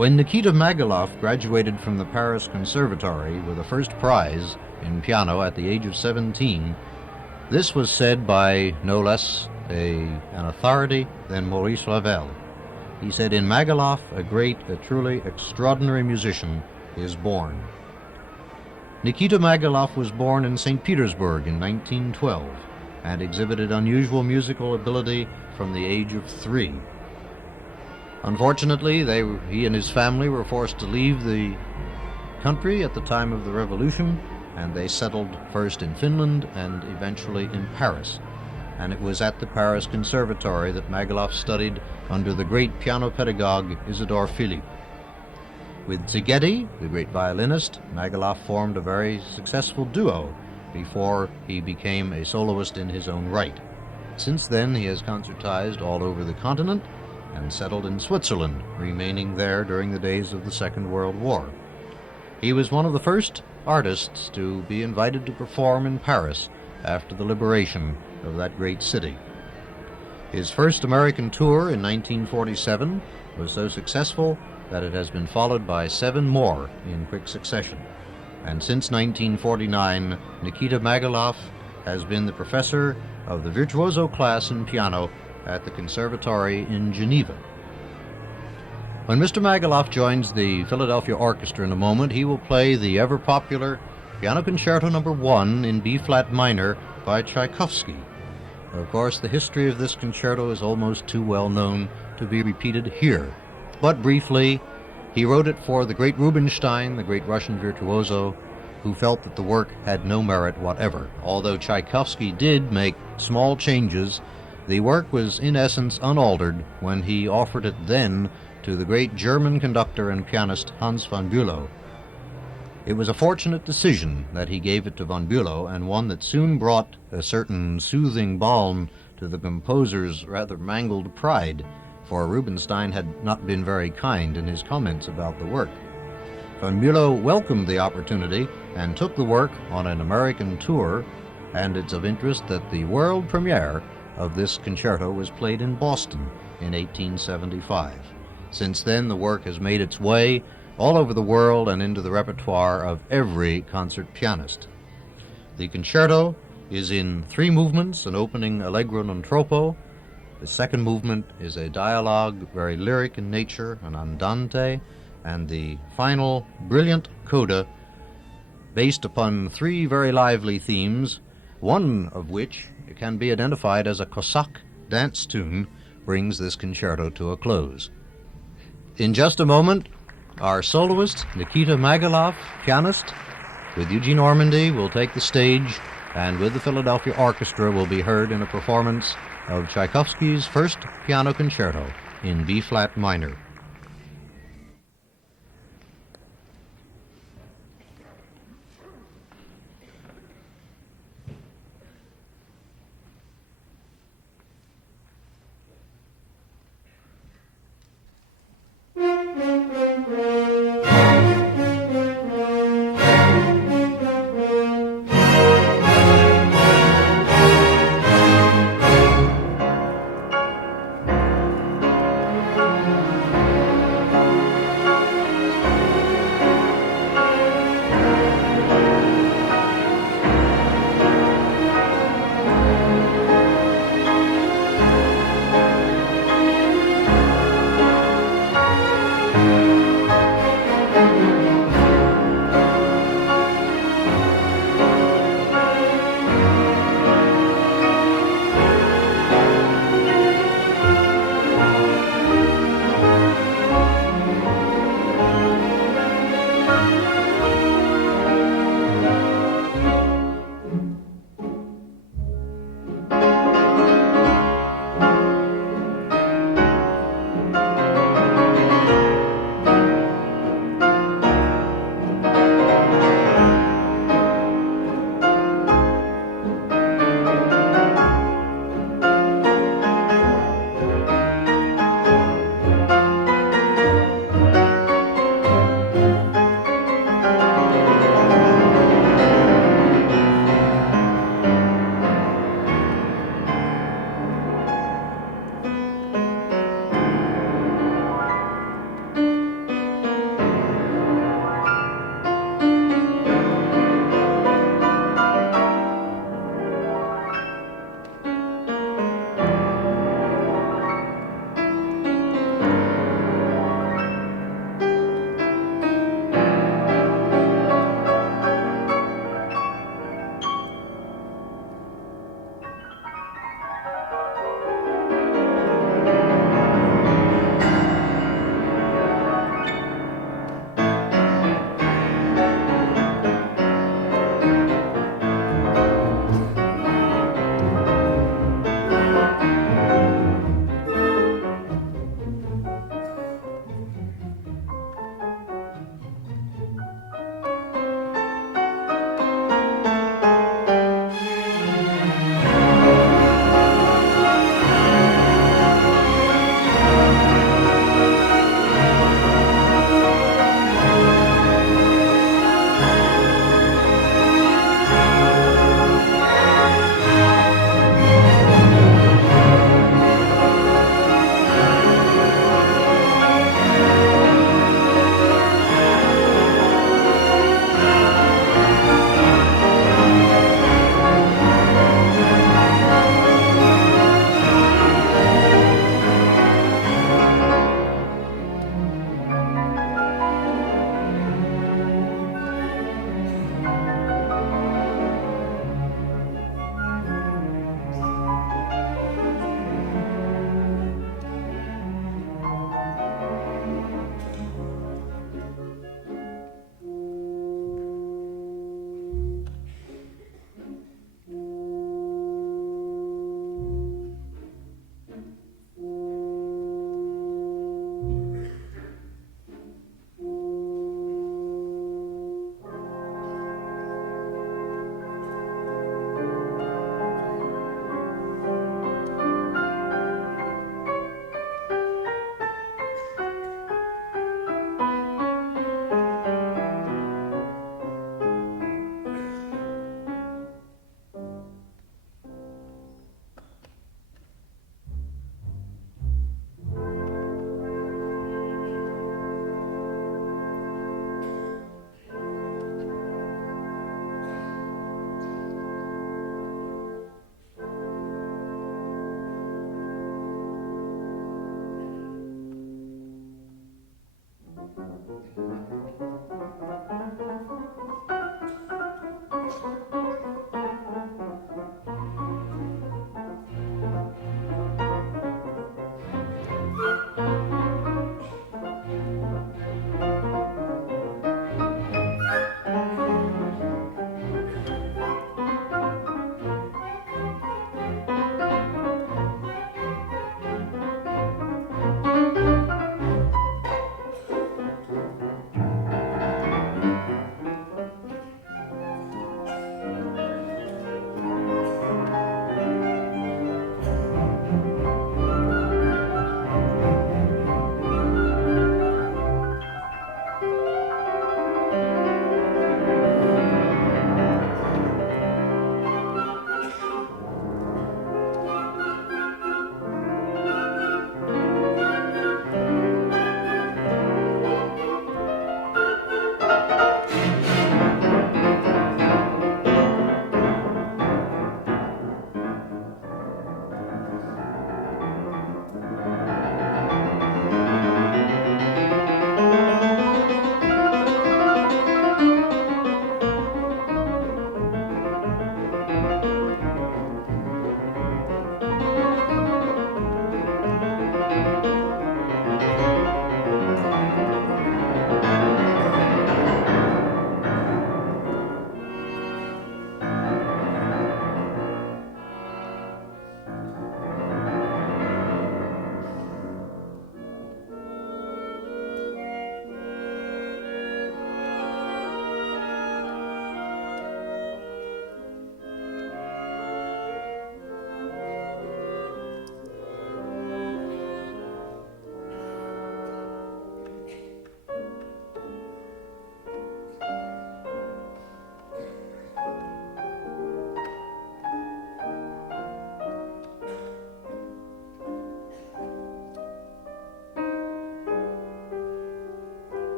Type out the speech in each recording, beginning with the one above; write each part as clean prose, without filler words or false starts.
When Nikita Magaloff graduated from the Paris Conservatory with a first prize in piano at the age of 17, this was said by no less an authority than Maurice Ravel. He said, "In Magaloff, a truly extraordinary musician is born." Nikita Magaloff was born in St. Petersburg in 1912 and exhibited unusual musical ability from the age of 3. Unfortunately, he and his family were forced to leave the country at the time of the revolution, and they settled first in Finland and eventually in Paris. And it was at the Paris Conservatory that Magaloff studied under the great piano pedagogue Isidore Philipp. With Szigeti, the great violinist, Magaloff formed a very successful duo before he became a soloist in his own right. Since then, he has concertized all over the continent and settled in Switzerland, remaining there during the days of the Second World War. He was one of the first artists to be invited to perform in Paris after the liberation of that great city. His first American tour in 1947 was so successful that it has been followed by 7 more in quick succession. And since 1949, Nikita Magaloff has been the professor of the virtuoso class in piano at the Conservatory in Geneva. When Mr. Magaloff joins the Philadelphia Orchestra in a moment, he will play the ever-popular Piano Concerto No. 1 in B-flat minor by Tchaikovsky. Of course, the history of this concerto is almost too well known to be repeated here. But briefly, he wrote it for the great Rubinstein, the great Russian virtuoso, who felt that the work had no merit whatever. Although Tchaikovsky did make small changes, the work was in essence unaltered when he offered it then to the great German conductor and pianist Hans von Bülow. It was a fortunate decision that he gave it to von Bülow, and one that soon brought a certain soothing balm to the composer's rather mangled pride, for Rubinstein had not been very kind in his comments about the work. Von Bülow welcomed the opportunity and took the work on an American tour, and it's of interest that the world premiere of this concerto was played in Boston in 1875. Since then, the work has made its way all over the world and into the repertoire of every concert pianist. The concerto is in 3 movements, an opening allegro non troppo. The second movement is a dialogue, very lyric in nature, an andante, and the final brilliant coda based upon 3 very lively themes, one of which can be identified as a Cossack dance tune, brings this concerto to a close. In just a moment, our soloist, Nikita Magaloff, pianist, with Eugene Ormandy, will take the stage, and with the Philadelphia Orchestra will be heard in a performance of Tchaikovsky's first piano concerto in B-flat minor.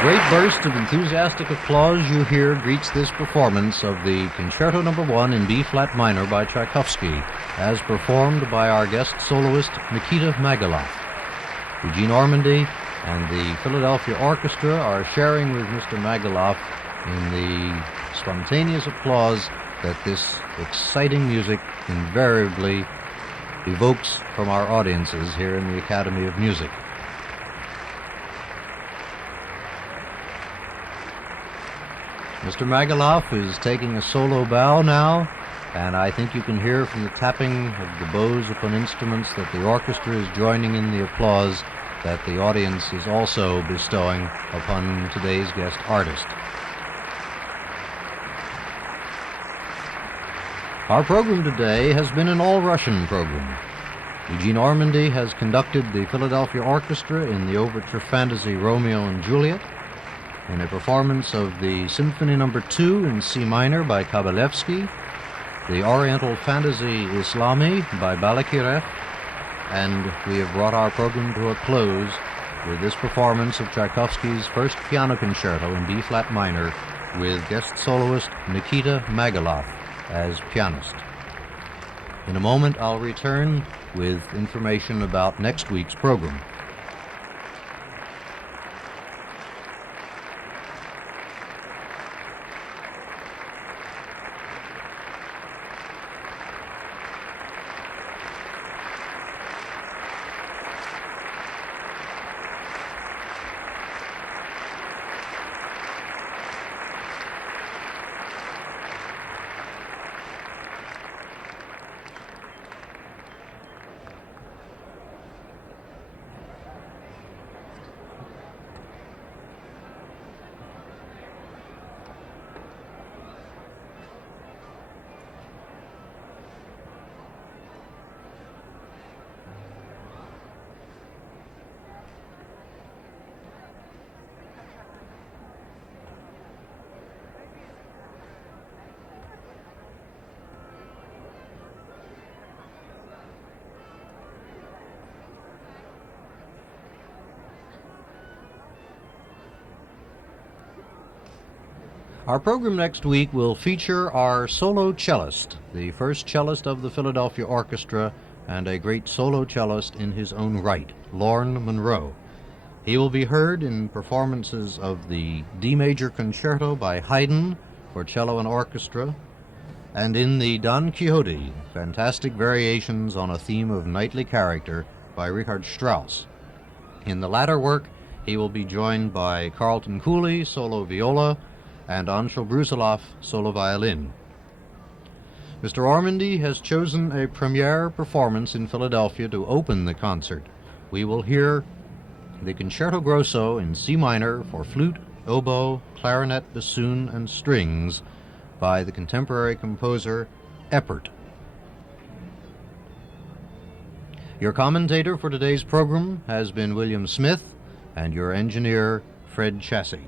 The great burst of enthusiastic applause you hear greets this performance of the Concerto No. 1 in B-flat minor by Tchaikovsky, as performed by our guest soloist Nikita Magaloff. Eugene Ormandy and the Philadelphia Orchestra are sharing with Mr. Magaloff in the spontaneous applause that this exciting music invariably evokes from our audiences here in the Academy of Music. Mr. Magaloff is taking a solo bow now, and I think you can hear from the tapping of the bows upon instruments that the orchestra is joining in the applause that the audience is also bestowing upon today's guest artist. Our program today has been an all-Russian program. Eugene Ormandy has conducted the Philadelphia Orchestra in the overture fantasy Romeo and Juliet, in a performance of the Symphony No. 2 in C minor by Kabalevsky, the Oriental Fantasy Islamey by Balakirev, and we have brought our program to a close with this performance of Tchaikovsky's first piano concerto in B-flat minor with guest soloist Nikita Magaloff as pianist. In a moment, I'll return with information about next week's program. Our program next week will feature our solo cellist, the first cellist of the Philadelphia Orchestra and a great solo cellist in his own right, Lorne Monroe. He will be heard in performances of the D major concerto by Haydn for cello and orchestra, and in the Don Quixote, fantastic variations on a theme of knightly character by Richard Strauss. In the latter work, he will be joined by Carlton Cooley, solo viola, and Anshel Brusiloff, solo violin. Mr. Ormandy has chosen a premiere performance in Philadelphia to open the concert. We will hear the Concerto Grosso in C minor for flute, oboe, clarinet, bassoon, and strings by the contemporary composer Eppert. Your commentator for today's program has been William Smith, and your engineer, Fred Chassie.